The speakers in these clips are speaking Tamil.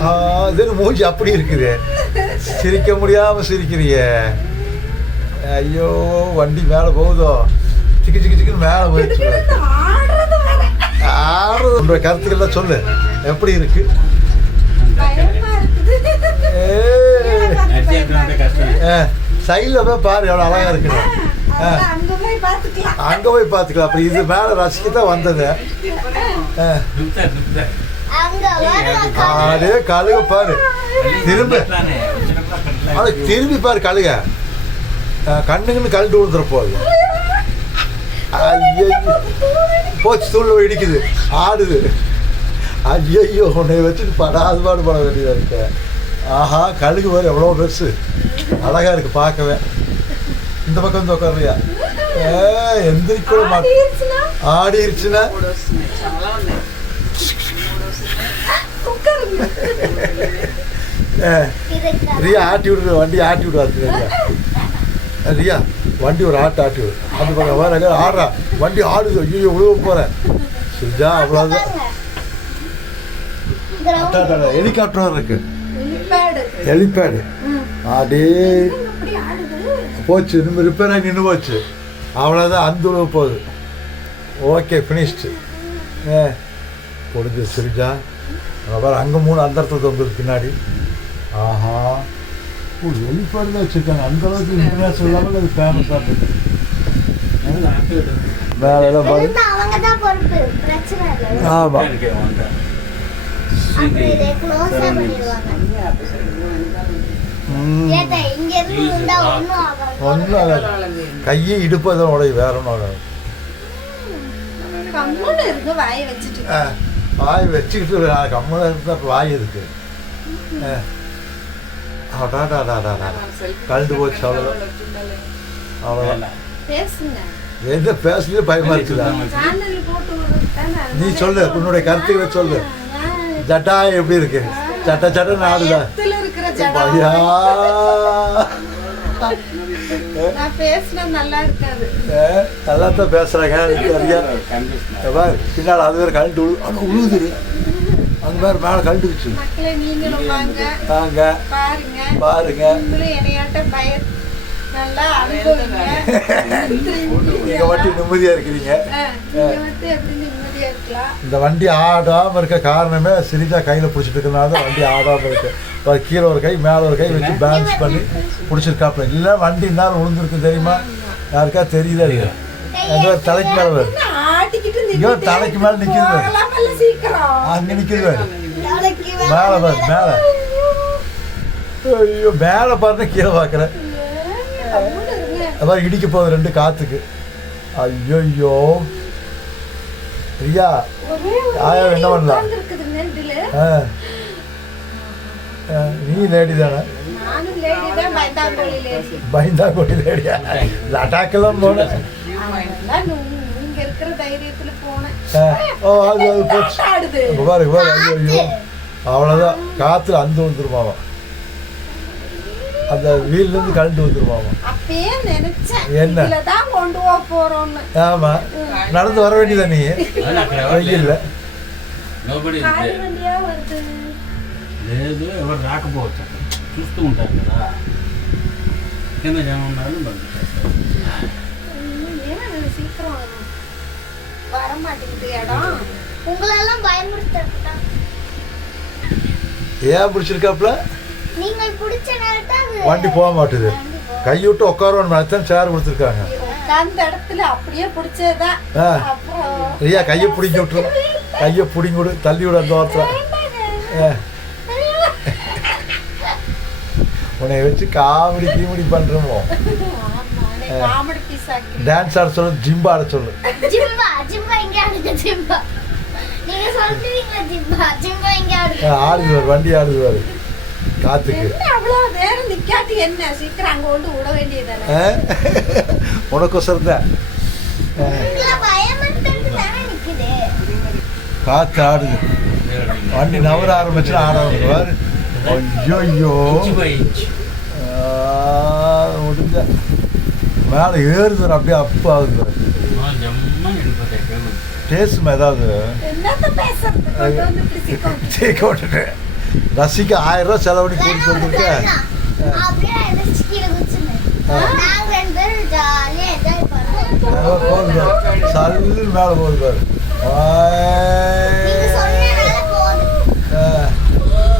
ஆ, இது என்ன மூஞ்சி அப்படி இருக்குது. சிரிக்க முடியாம சிரிக்கிறிய. ஐயோ வண்டி மேலே போகுதோ? சிக்கு சிக்கு சிக்குன்னு மேலே போயிடுச்சு ஆடுறது. உங்களுடைய கருத்துக்கள்லாம் சொல்லு. எப்படி இருக்கு? பயமா இருக்குது. ஏய், சைடில் போய் பாரு எவ்வளோ அழகா இருக்குன்னு ஆ, அதான் அங்க போய் பாத்துக்கலாம் அங்க போய் பார்த்துக்கலாம். அப்புறம் இது மேலே ரசிக்க தான் வந்தது அதே கழுக பாரு. திரும்ப. அது திரும்பி பாரு கழுக. கழுண்டு விழுந்துற போகுது ஐயோ போச்சு தூள் இடிக்குது. ஆடுது. ஐயோ உன்னை வச்சுட்டு படாது பாடு பட வேண்டியதாக இருக்கு. ஆஹா கழுகு பாரு எவ்வளோ பெருசு அழகா இருக்கு பார்க்கவே. இந்த பக்கம் வந்து உட்காருறியா? ஏ எந்திரிக்கூட மாட்டேன் ஆடிருச்சுன்னா ரியா ஆட்டி விடுற வண்டி ஆட்டி விடுவாரு ரியா ரியா வண்டி ஒரு ஆட்டு ஆட்டி விடு. அந்த பக்கம் வேற ஆடுறா. வண்டி ஆடுது. ஐயோ விழுவ போறேன் சுஜா அவ்வளோதான் ஹெலிகாப்டர் இருக்கு. ஹெலிபேடு ஆடே போச்சு இன்னும் ரிப்பேர் ஆகி நின்று போச்சு. அவ்வளோதான் அந்த உழவு போகுது. ஓகே ஃபினிஷ்டு ஏ முடிஞ்சு சிரிஜா அங்கே பாரு அங்கே மூணு அந்த இடத்துல தொங்குது பின்னாடி. ஆஹா. ஓ ஹெலிபேடு தான் வச்சுருக்காங்க. அந்த அளவுக்கு இன்டர்நேஷனல் லெவலில் அது ஃபேமஸாக இருக்குது வேற எல்லாம் பாரு ஆமாம் ஒன்றும் கையை இடுப்பு தான் உடையும் வேற ஒன்றும் ஆகாது. வாயை வச்சுக்கிட்டு கம்மல இருந்தா அப்புறம் வாய் இருக்கு. கழண்டு போச்சு அவ்வளோதான் அவ்வளோதான் பேசுங்க. எந்த பேசலையே பயமா இருக்குதா? நீ சொல்லு உன்னுடைய கருத்துக்களை சொல்லு. ஜட்டா எப்படி இருக்கு? சட்ட சட்டன்னு ஆடுதா? பயத்துல நல்லா தான் பாரு பின்னால் அது வேறு கழண்டு விழு ஆனால் உழுவுது அங்கே வேறு மேலே கழண்டுக்குச்சு மக்களே நீங்களும் வாங்க. பாருங்க. பாருங்க. நீங்களும் என்னையாட்ட பய நல்லா அனுபவிங்க. நீங்க மட்டும் நிம்மதியா இருக்கிறீங்க. இந்த வண்டி ஆடாம இருக்க காரணமே சிரிஜா கையில பிடிச்சிட்டு இருக்கனால தான் வண்டி ஆடாம இருக்கு. ஒரு கீழே ஒரு கை மேல ஒரு கை வச்சு பேலன்ஸ் பண்ணி பிடிச்சிருக்காப்ல. இல்ல வண்டி நேரம் விழுந்திருக்கு தெரியுமா? யாருக்கா தெரியல இல்லையா எங்க தலைக்கு மேல வருது ஐயோ, தலைக்கு மேல சீக்கிரம். அங்க. நாளைக்கு மேல பாரு மேல. ஐயோ மேல பாருங்க கீழே இருங்க. அதான் இடிக்க போகுது ரெண்டு காத்துக்கு. ஐயோ ஐயா ஆயா, என்ன பண்ணலாம்? நீ லேடி தானே? பயந்தா கொடி லேடியா லடாக்கெல்லாம் போனேன். ஓ அது அது போச்சு. ஆடுது? இப்ப பாரு இப்ப பாரு ஐயோ அவ்வளோதான் காற்றுல அந்த வந்துருமாவா அந்த வீல்லேருந்து கழண்டு வந்துருமாவா அப்பயே நினைச்சேன் என்ன? இதுலதான் கொண்டு போக போறோம்னு ஆமா நடந்து வர வேண்டியதா நீ வெயில்ல నోబడి கார் வண்டியா வருது లేదు ఎవరు రాకపోవచ్చు చూస్తూ ఉంటారు కదా కింద ఏమన్నారని పంపించేస్తారు இன்னும் ஏன் இது சீக்கிரம் வர மாட்டேங்குது இடம் உங்களெல்லாம் பயமுறுத்த ஏன் பிடிச்சிருக்காப்ல வண்டி போக மாட்டுது. கைவிட்டு உட்காரணும் தான் சேர் கொடுத்துருக்காங்க. ஐயா கையை பிடிங்கி விட்டுரும் கையை பிடிங்கி விடு தள்ளி விடு அந்த வாரத்தில். உன்னை வச்சு காமெடி கீமெடி பண்ணுறோமோ டான்ஸ் ஆட சொல்லு ஜிம்பா ஆட சொல்லு. ஜிம்பா ஜிம்பா இங்க ஆடுங்க ஜிம்பா. நீங்க சொல்றீங்களா ஜிம்பா? ஜிம்பா இங்க ஆடுங்க. ஆ, ஆடுதுவார் வண்டி ஆடுதுவார் காத்துக்கு. உனக்கு சொல்ற காத்து ஆடுது வண்டி நவர ஆரம்பிச்சு ஆட ஆரம்பிச்சுவார் ஐயோ முடிஞ்ச. மேலே ஏறுது அப்படியே அப்பா ஆகுது பேசுமா ஏதாவது? ரசிக்க ஆயிரம் ரூபா செலவழி கூட்டிட்டு வந்திருக்கேன் சல்லு மேலே போகுது பாரு. நீங்க சொன்னனால போதும். ஆ.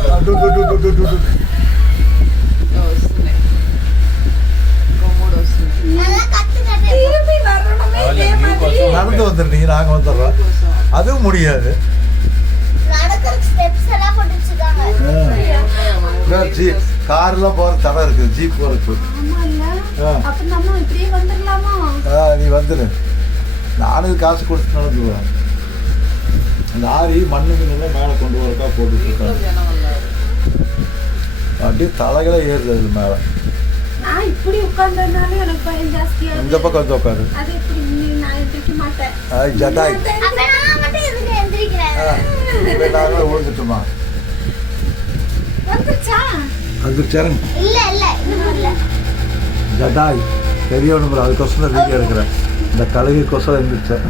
ஆ, டு, டு, டு, டு, டு, டு, டு. நல்லா கத்துக்கிட்டே போ. திரும்பி வரணுமே இதே மாதிரி நடந்து வந்துருந்தீங்க நாங்கள் வந்துடுறோம் அதுவும் முடியாது நடக்கறதுக்கு steps எல்லாம் போட்டு வச்சிருக்காங்க. ஜீ கார்லாம் போகிற தடை இருக்குது ஜீப் போகிறதுக்கு ஆ. நீ வந்துடு நானும் காசு கொடுத்து நடந்துடுவேன் லாரி மண்ணுங்க மேலே கொண்டு வரக்கா போட்டுட்டு இருக்காங்க அப்படியே தலைகளை ஏறுது அது மேலே. நான் இப்படி உட்கார்ந்ததுனால எனக்கு பயம் ஜாஸ்தியா இந்த பக்கம் வந்து உட்காரு. அது இப்படி அது சேருங்க. இல்ல இல்ல இன்னும் இல்ல. ஜடாய் பெரியவனு அதுக்கோசரம் தான் வீடியோ எடுக்கிறேன். இந்த கழுகுக்கோசரம் இருந்துச்சேன்.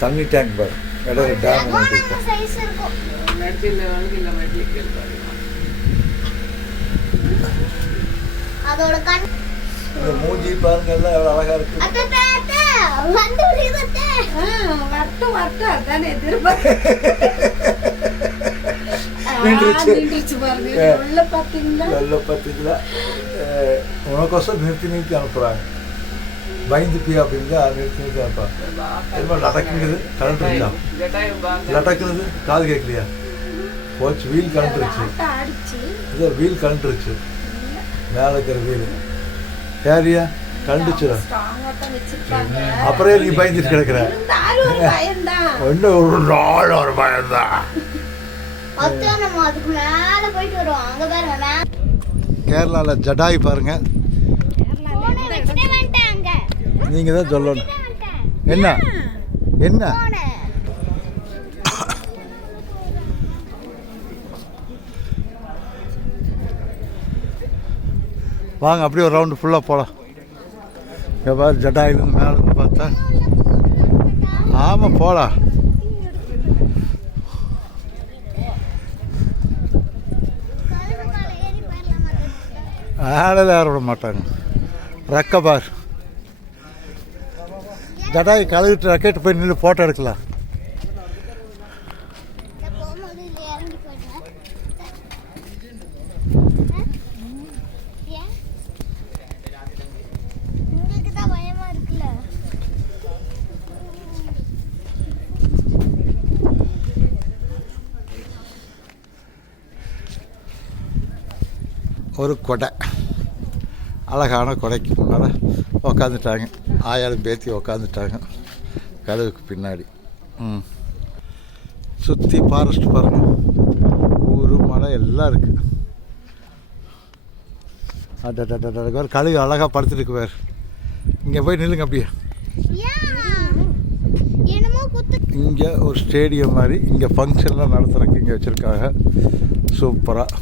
தண்ணி டேங்க் பாரு. இடையில டேம். அதோட கண் இந்த மூஞ்சி பாருங்க எல்லாம் எவ்வளோ அழகா இருக்கு. வரட்டும் வரட்டும் அதானே எதிர்பார்க்க. உனக்கோசம் நிறுத்தி நிறுத்தி அனுப்புகிறாங்க பயந்துப்பியா அப்படின்னு தான் நிறுத்தி நிறுத்தி அனுப்புறாங்க. என்ன நடக்குங்குது கலண்டுருச்சா லட்டக்குறது காது கேட்கலையா? போச்சு வீல் கலண்டுருச்சு. இதோ வீல் கலண்டுருச்சு. மேலே இருக்கிற வீல். தான் வச்சிருக்காங்க அப்புறம் நீ பயந்துட்டு கிடக்குற இருந்தாலும் ஒரு நாள் ஒரு பயம்தான். கேரளாவில் ஜடாய் பாருங்க. நீங்கள் தான் சொல்லணும். என்ன? என்ன? வாங்க அப்படியே ஒரு ரவுண்டு ஃபுல்லாக போகலாம் இங்கே பாரு ஜடாயிலேருந்து மேலே பார்த்தா. ஆமாம் போகலாம் ஆடல ஏற விட மாட்டாங்க. ரெக்க பார். ஜடாய் கழுவிட்டு ரக்கெட்டு போய் நின்று ஃபோட்டோ எடுக்கலாம். ஒரு கொடை. அழகான கொடைக்கு முன்னால் உக்காந்துட்டாங்க. ஆயாலும் பேத்தி உக்காந்துட்டாங்க. கதவுக்கு பின்னாடி. ம். சுற்றி ஃபாரஸ்ட் பாருங்கள் ஊர் மலை எல்லாம் இருக்குது அட கழுகு அழகாக படுத்துட்டு வேறு இங்கே போய் நில்லுங்க அப்படியே இங்கே ஒரு ஸ்டேடியம் மாதிரி இங்கே ஃபங்க்ஷன்லாம் நடத்துறதுக்கு இங்கே வச்சுருக்காங்க. சூப்பராக